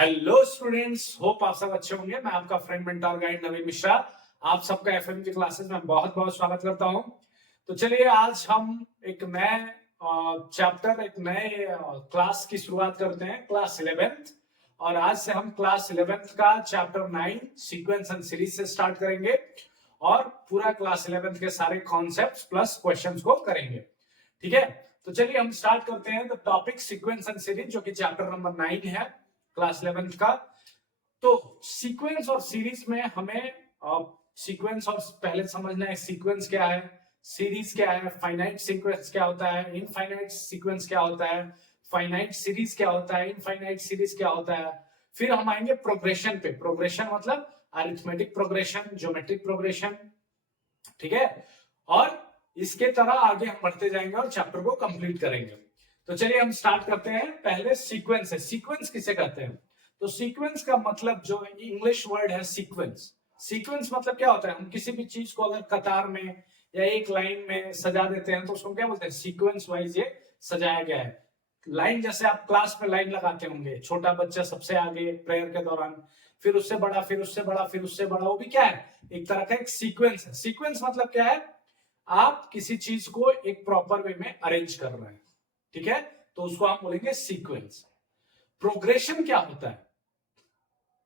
Hello students, hope आप सब अच्छे होंगे। मैं आपका फ्रेंड मेंटर गाइड नवीन मिश्रा आप सबका एफएम की क्लासेस में बहुत बहुत स्वागत करता हूं। तो चलिए आज हम एक नए चैप्टर एक नए क्लास की शुरुआत करते हैं, क्लास 11th। और आज से हम क्लास 11th का चैप्टर 9 सीक्वेंस एंड सीरीज से स्टार्ट करेंगे और पूरा क्लास 11th के सारे कॉन्सेप्ट्स प्लस क्वेश्चंस को करेंगे। ठीक है, तो चलिए हम स्टार्ट करते हैं the topic sequence and series, जो कि चैप्टर नंबर 9 है क्लास 11th का। तो सीक्वेंस और सीरीज में हमें सीक्वेंस और पहले समझना है सीक्वेंस क्या है, सीरीज क्या है, फाइनाइट सीक्वेंस क्या होता है, इनफाइनाइट सीक्वेंस क्या होता है, फाइनाइट सीरीज क्या होता है, इनफाइनाइट सीरीज क्या होता है। फिर हम आएंगे प्रोग्रेशन पे। प्रोग्रेशन मतलब अरिथमेटिक प्रोग्रेशन, ज्योमेट्रिक प्रोग्रेशन। ठीक है, और इसके तरह आगे हम बढ़ते जाएंगे और चैप्टर को कंप्लीट करेंगे। तो चलिए हम स्टार्ट करते हैं। पहले सीक्वेंस है। सीक्वेंस किसे कहते हैं? तो सीक्वेंस का मतलब जो इंग्लिश वर्ड है सीक्वेंस। सीक्वेंस मतलब क्या होता है? हम किसी भी चीज को अगर कतार में या एक लाइन में सजा देते हैं तो उसको क्या बोलते हैं? सीक्वेंस वाइज ये सजाया गया है। लाइन जैसे आप क्लास में लाइन लगाते होंगे, छोटा बच्चा सबसे आगे प्रेयर के दौरान, फिर उससे बड़ा, फिर उससे बड़ा, फिर उससे बड़ा, वो भी क्या है? एक तरह का एक सीक्वेंस है। सीक्वेंस मतलब क्या है? आप किसी चीज को एक प्रॉपर वे में अरेंज कर रहे हैं। ठीक है, तो उसको हम बोलेंगे सीक्वेंस। प्रोग्रेशन क्या होता है?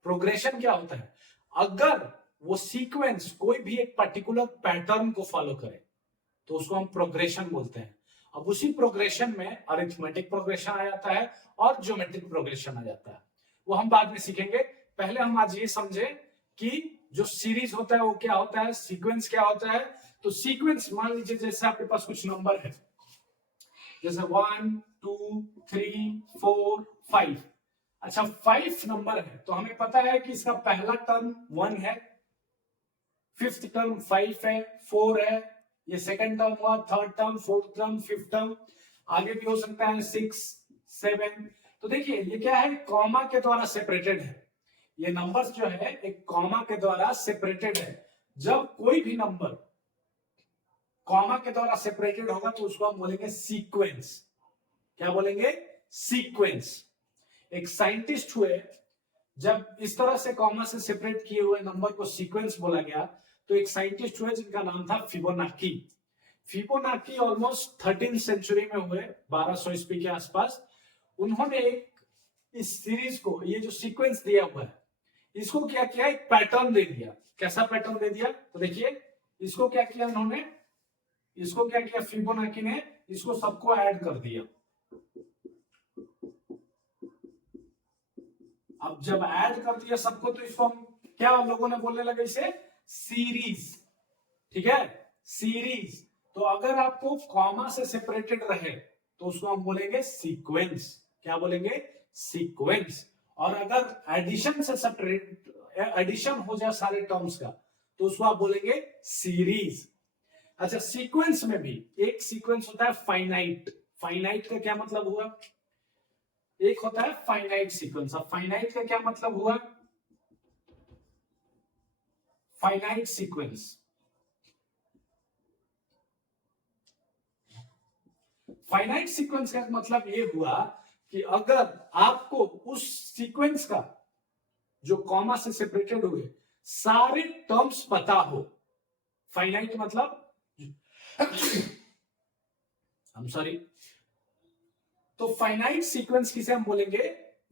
प्रोग्रेशन क्या होता है? अगर वो सीक्वेंस कोई भी एक पर्टिकुलर पैटर्न को फॉलो करे तो उसको हम प्रोग्रेशन बोलते हैं। अब उसी प्रोग्रेशन में अरिथमेटिक प्रोग्रेशन आ जाता है और ज्योमेट्रिक प्रोग्रेशन आ जाता है। वो हम बाद में सीखेंगे। पहले हम आज ये समझे कि जो सीरीज होता है वो क्या होता है, सीक्वेंस क्या होता है। तो सीक्वेंस मान लीजिए जैसे आपके पास कुछ नंबर है, जैसे 1 2 3 4 5। अच्छा, 5 नंबर है तो हमें पता है कि इसका पहला टर्म 1 है, फिफ्थ टर्म 5 है, 4 है, ये सेकंड टर्म हुआ, third term, fourth term, fifth term, आगे भी हो सकता है 6 7। तो देखिए ये क्या है? कॉमा के द्वारा सेपरेटेड है। ये नंबर्स जो है एक कॉमा के द्वारा सेपरेटेड है। जब कोई भी नंबर कॉमा के द्वारा सेपरेटेड होगा तो उसको हम बोलेंगे सीक्वेंस। क्या बोलेंगे? सीक्वेंस। एक साइंटिस्ट हुए, जब इस तरह से कॉमा से सेपरेट किए हुए नंबर को सीक्वेंस बोला गया, तो एक साइंटिस्ट हुए जिनका नाम था Fibonacci. Fibonacci almost 13th century में हुए, 1200 ईस्वी के आसपास। उन्होंने एक इस सीरीज को, ये जो सीक्वेंस दिया हुआ है, इसको क्या किया? एक पैटर्न दे दिया। कैसा पैटर्न दे दिया? तो देखिए इसको क्या किया उन्होंने, इसको क्या किया फिबोनाची ने? इसको सबको ऐड कर दिया। अब जब ऐड कर दिया सबको तो इसको हम क्या लोगों ने बोलने लगे? इसे सीरीज। ठीक है, सीरीज। तो अगर आपको कॉमा से सेपरेटेड रहे तो उसको हम बोलेंगे सीक्वेंस। क्या बोलेंगे? सीक्वेंस। और अगर एडिशन से सेपरेट, एडिशन हो जाए सारे टर्म्स का, तो उसको आप बोलेंगे सीरीज। अच्छा, सीक्वेंस में भी एक सीक्वेंस होता है फाइनाइट। फाइनाइट का क्या मतलब हुआ? एक होता है फाइनाइट सीक्वेंस। अब फाइनाइट का क्या मतलब हुआ? Finite sequence. फाइनाइट सीक्वेंस का मतलब ये हुआ कि अगर आपको उस सीक्वेंस का जो कॉमा से सेपरेटेड हुए सारे टर्म्स पता हो, फाइनाइट मतलब हम सॉरी, तो फाइनाइट सीक्वेंस किसे हम बोलेंगे?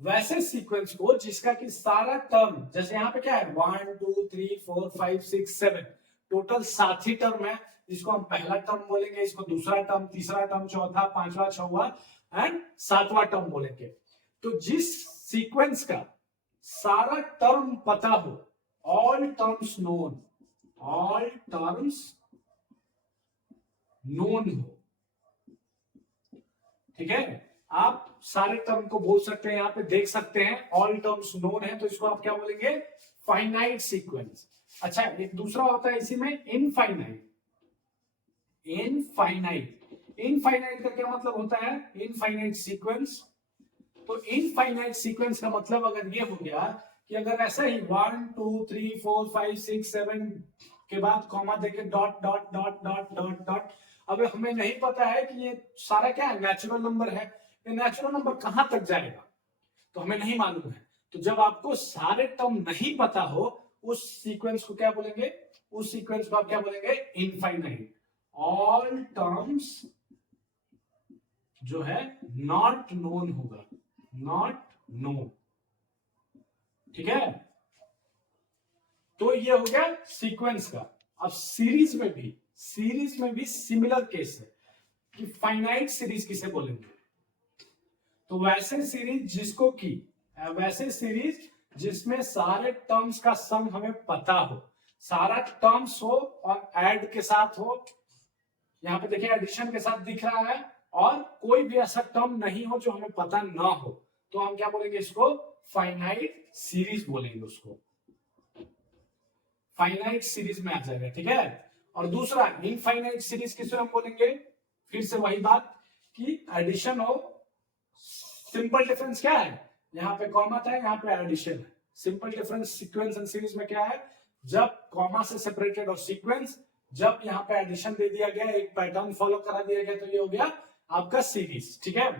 वैसे सीक्वेंस को जिसका कि सारा टर्म, जैसे यहां पे क्या है 1 2 3 4 5 6 7, टोटल 7 ही टर्म है। इसको हम पहला टर्म बोलेंगे, इसको दूसरा टर्म, तीसरा टर्म, चौथा, पांचवा, छठवां एंड सातवां टर्म बोलेंगे। तो जिस सीक्वेंस का सारा टर्म पता हो, all terms known, all terms known हो, ठीक है, आप सारे टर्म को बोल सकते हैं, यहां पे देख सकते हैं ऑल टर्म्स नोन है, तो इसको आप क्या बोलेंगे? Finite sequence. अच्छा, एक दूसरा होता है इसी में इनफाइनाइट। इनफाइनाइट, इनफाइनाइट का क्या मतलब होता है? Infinite sequence. तो इनफाइनाइट सीक्वेंस का मतलब अगर ये हो गया कि अगर ऐसा ही 1 2 3 4 5 6 7 के बाद कॉमा देके dot dot dot dot dot dot, अब हमें नहीं पता है कि ये सारा क्या है? नेचुरल नंबर है। ये नेचुरल नंबर कहां तक जाएगा तो हमें नहीं मालूम है। तो जब आपको सारे टर्म नहीं पता हो उस सीक्वेंस को क्या बोलेंगे, उस सीक्वेंस को आप क्या बोलेंगे, इनफाइनाइट। ऑल टर्म्स जो है नॉट नोन होगा, नॉट नोन, ठीक है। तो ये हो गया सीक्वेंस का। अब सीरीज में भी सिमिलर केस है कि फाइनाइट सीरीज किसे बोलेंगे, तो वैसे सीरीज जिसमें सारे टर्म्स का सम हमें पता हो, सारा टर्म्स हो और ऐड के साथ हो, यहां पे देखिए एडिशन के साथ दिख रहा है, और कोई भी ऐसा टर्म नहीं हो जो हमें पता ना हो, तो हम क्या बोलेंगे, इसको फाइनाइट सीरीज बोलेंगे, उसको फाइनाइट सीरीज में आ जाएगा, ठीक है। और दूसरा इनफाइनाइट सीरीज किसे हम बोलेंगे, फिर से वही बात कि एडिशन हो, सिंपल डिफरेंस क्या है, यहाँ पे कॉमा था, यहाँ पे एडिशन है। Simple difference sequence and series में क्या है, जब कॉमा से सेपरेटेड और सीक्वेंस, जब यहाँ पे एडिशन दे दिया गया, एक पैटर्न फॉलो करा दिया गया, तो ये हो गया आपका सीरीज, ठीक है।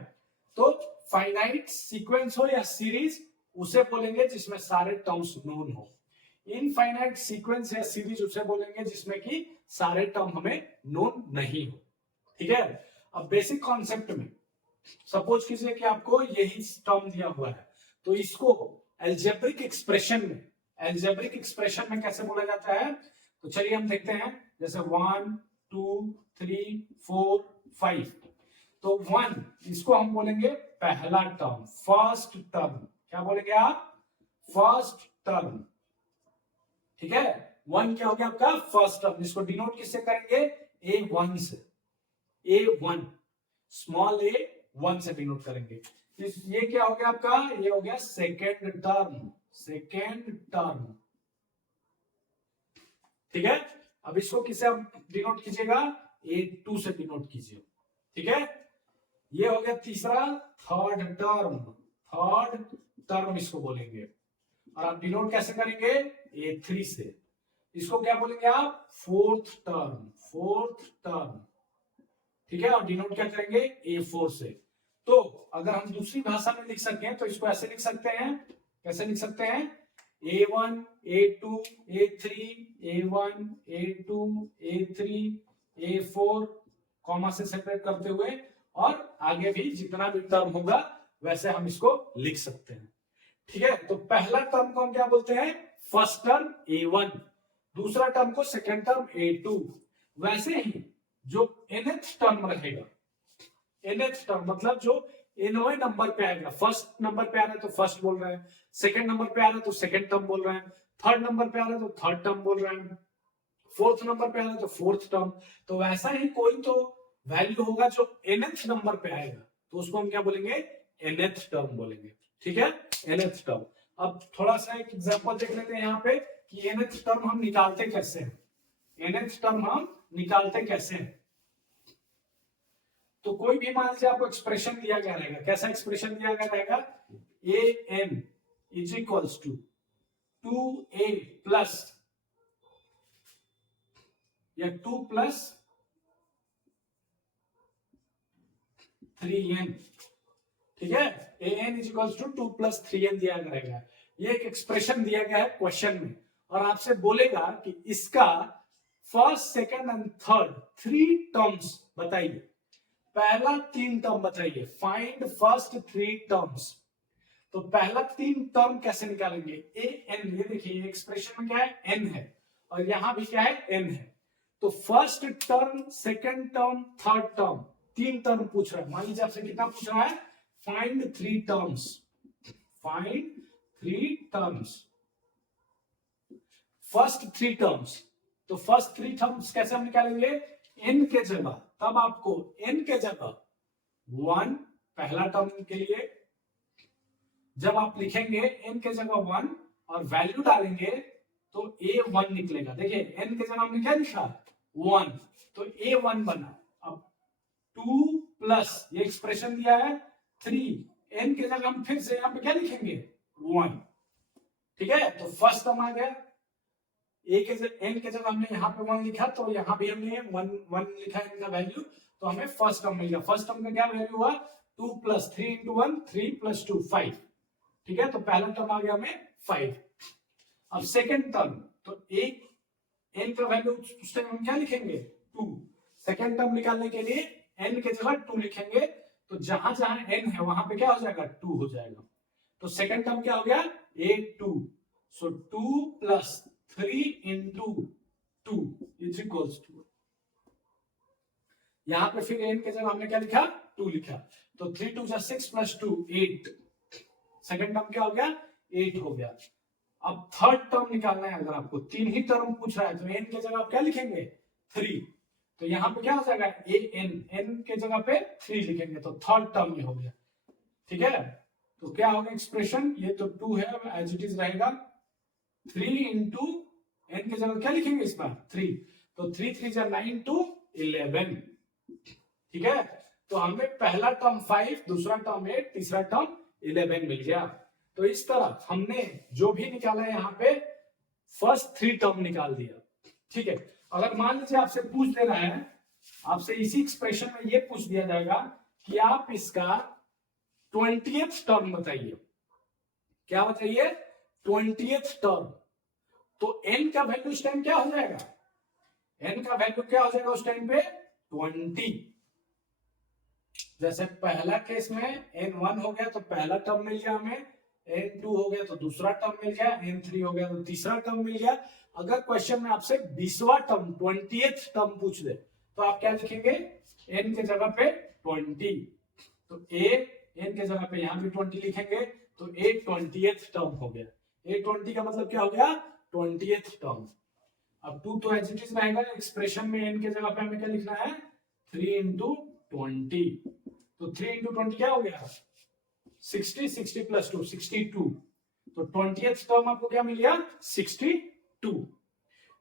तो फाइनाइट सीक्वेंस हो या सीरीज, उसे बोलेंगे जिसमें सारे टर्म्स नोन हो। इनफाइनाइट सीक्वेंस या सीरीज उसे बोलेंगे जिसमें कि सारे टर्म हमें नोन नहीं हो, ठीक है। अब बेसिक कॉन्सेप्ट में सपोज कीजिए कि आपको यही टर्म दिया हुआ है, तो इसको एल्जेब्रिक एक्सप्रेशन में कैसे बोला जाता है, तो चलिए हम देखते हैं। जैसे 1 2 3 4 5, तो 1 इसको हम बोलेंगे पहला टर्म, फर्स्ट टर्म। क्या बोलेंगे आप, फर्स्ट टर्म, ठीक है। 1 क्या हो गया आपका फर्स्ट टर्म, इसको डिनोट किससे करेंगे, A1 से, A1 स्मॉल A1 से डिनोट करेंगे। ये क्या हो गया आपका, ये हो गया सेकेंड टर्म, ठीक है। अब इसको किसे आप डिनोट कीजिएगा, A2 से डिनोट कीजिए, ठीक है। ये हो गया तीसरा, थर्ड टर्म इसको बोलेंगे, और आप डिनोट कैसे करेंगे, A3 से। इसको क्या बोलेंगे आप, फोर्थ टर्म, ठीक है, और डिनोट क्या करेंगे, A4 से। तो अगर हम दूसरी भाषा में लिख सकें तो इसको ऐसे लिख सकते हैं, कैसे लिख सकते हैं, A1 A2 A3 A1 A2 A3 A4 comma से सेपरेट करते हुए, और आगे भी जितना भी टर्म होगा वैसे हम इसको लिख सकते हैं, ठीक है। तो पहला टर्म को हम क्या बोलते हैं, फर्स्ट टर्म A1, दूसरा टर्म को सेकेंड टर्म A2। वैसे ही जो nth टर्म रहेगा, nth टर्म मतलब जो nवें नंबर पे आएगा, फर्स्ट नंबर पे आ रहा है तो फर्स्ट बोल रहे हैं, सेकंड नंबर पे आ रहा है तो सेकंड टर्म बोल रहे हैं, थर्ड नंबर पे आ रहा है तो थर्ड टर्म बोल रहे हैं, फोर्थ नंबर पे आ रहा है तो फोर्थ टर्म। तो वैसा ही कोई तो वैल्यू होगा जो nth नंबर पे आएगा, तो उसको हम क्या बोलेंगे, nth टर्म बोलेंगे, ठीक है, nth टर्म। अब थोड़ा सा एक एग्जांपल देख लेते हैं यहाँ पे कि nth टर्म हम निकालते कैसे हैं, nth टर्म हम निकालते कैसे हैं। तो कोई भी मान लीजिए आपको एक्सप्रेशन दिया गया रहेगा, कैसा एक्सप्रेशन दिया गया रहेगा, an is equals to 2a plus या 2 प्लस 3n, ठीक है। an is equals to 2 plus 3n दिया गया रहेगा, ये एक एक्सप्रेशन दिया गया है क्वेश्चन में, और आपसे बोलेगा कि इसका first second and third 3 terms बताइए, पहला 3 टर्म बताइए, फाइंड फर्स्ट 3 टर्म्स। तो पहला 3 टर्म कैसे निकालेंगे, an, ये देखिए एक्सप्रेशन में क्या है, n है, और यहां भी क्या है, n है। तो first term, second term, third term, 3 term पूछ रहा है। मान लीजिए आपसे कितना पूछ रहा है, फाइंड 3 टर्म्स, फर्स्ट 3 टर्म्स। तो फर्स्ट 3 टर्म्स कैसे हम निकालेंगे, n के जगह, तब आपको n के जगह 1 पहला टर्म के लिए, जब आप लिखेंगे n के जगह 1 और वैल्यू डालेंगे तो A1 निकलेगा। देखिए n के जगह हमने क्या लिखा, 1, तो A1 बना। अब 2 प्लस ये एक्सप्रेशन दिया है 3, n के जगह हम फिर से यहाँ पे क्या लिखेंगे, 1, ठीक है। तो फर्स्ट टर्म आ गया, n के जगह हमने यहाँ पे 1 लिखा, तो यहाँ भी हमने 1 लिखा है इनका वैल्यू, तो हमें फर्स्ट टर्म मिल गया। फर्स्ट टर्म का क्या वैल्यू हुआ, 2 प्लस 3 इंटू 1, 3 प्लस 2 5, ठीक है, तो पहला टर्म आ गया हमें 5। अब सेकेंड टर्म, तो एक n का वैल्यू उस टाइम हम क्या लिखेंगे 2। सेकेंड टर्म निकालने के लिए n के जगह 2 लिखेंगे, तो जहां जहां n है वहां पे क्या हो जाएगा 2 हो जाएगा। तो सेकेंड टर्म क्या हो गया a2, so 2 plus 3 into 2 is equals to, यहां पे फिर n के जगह हमने क्या लिखा 2 लिखा, तो 3 2 6 प्लस 2 8, सेकेंड टर्म क्या हो गया 8 हो गया। अब थर्ड टर्म निकालना है, अगर आपको 3 ही टर्म पूछ रहा है तो n के जगह आप क्या लिखेंगे 3, तो यहां पे क्या हो जाएगा n के जगह पे 3 लिखेंगे, तो थर्ड टर्म ये हो गया। ठीक है, तो क्या होगा एक्सप्रेशन, ये तो 2 है एज इट इज रहेगा, 3 इंटू n के जगह क्या लिखेंगे इस बार 3, तो 3 3 जा 9 टू 11। ठीक है, तो हमें पहला टर्म 5, दूसरा टर्म 8, तीसरा टर्म 11 मिल गया। तो इस तरह हमने जो भी निकाला है यहाँ पे फर्स्ट 3 टर्म निकाल दिया। ठीक है, अगर मान लीजिए आपसे पूछ दे रहा है, आपसे इसी एक्सप्रेशन में ये पूछ दिया जाएगा कि आप इसका 20th टर्म बताइए, क्या बताइए 20th टर्म, तो n का वैल्यू उस टाइम क्या हो जाएगा, n का वैल्यू क्या हो जाएगा उस टाइम पे 20। जैसे पहला केस में n1 हो गया तो पहला टर्म मिल गया हमें, n2 हो गया तो दूसरा टर्म मिल गया, n3 हो गया तो तीसरा टर्म मिल गया। अगर क्वेश्चन में आपसे 20वां टर्म 20th टर्म पूछ दे तो आप क्या लिखेंगे, n के जगह पे 20, तो a n के जगह पे यहां भी 20 लिखेंगे, तो a 20th टर्म हो गया। a 20 का मतलब क्या हो गया 20th टर्म। अब 2 तो एज इट इज रहेगा, एक्सप्रेशन में n के जगह पे हमें क्या लिखना है 3 इंटू 20, तो 3 इंटू 20 क्या हो गया 60, 60 प्लस 2 62, तो 20th टर्म आपको क्या मिल गया 62।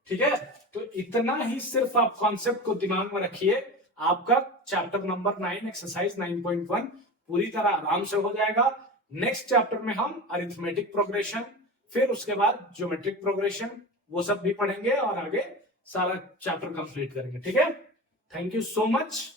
ठीक है, तो इतना ही सिर्फ आप कॉन्सेप्ट को दिमाग में रखिए, आपका चैप्टर नंबर 9 एक्सरसाइज 9.1 पूरी तरह आराम से हो जाएगा। नेक्स्ट चैप्टर में हम अरिथमेटिक प्रोग्रेशन, फिर उसके बाद ज्योमेट्रिक प्रोग्रेशन, वो सब भी पढ़ेंगे और आगे सारा चैप्टर कंप्लीट करेंगे। ठीक है, थैंक यू सो मच।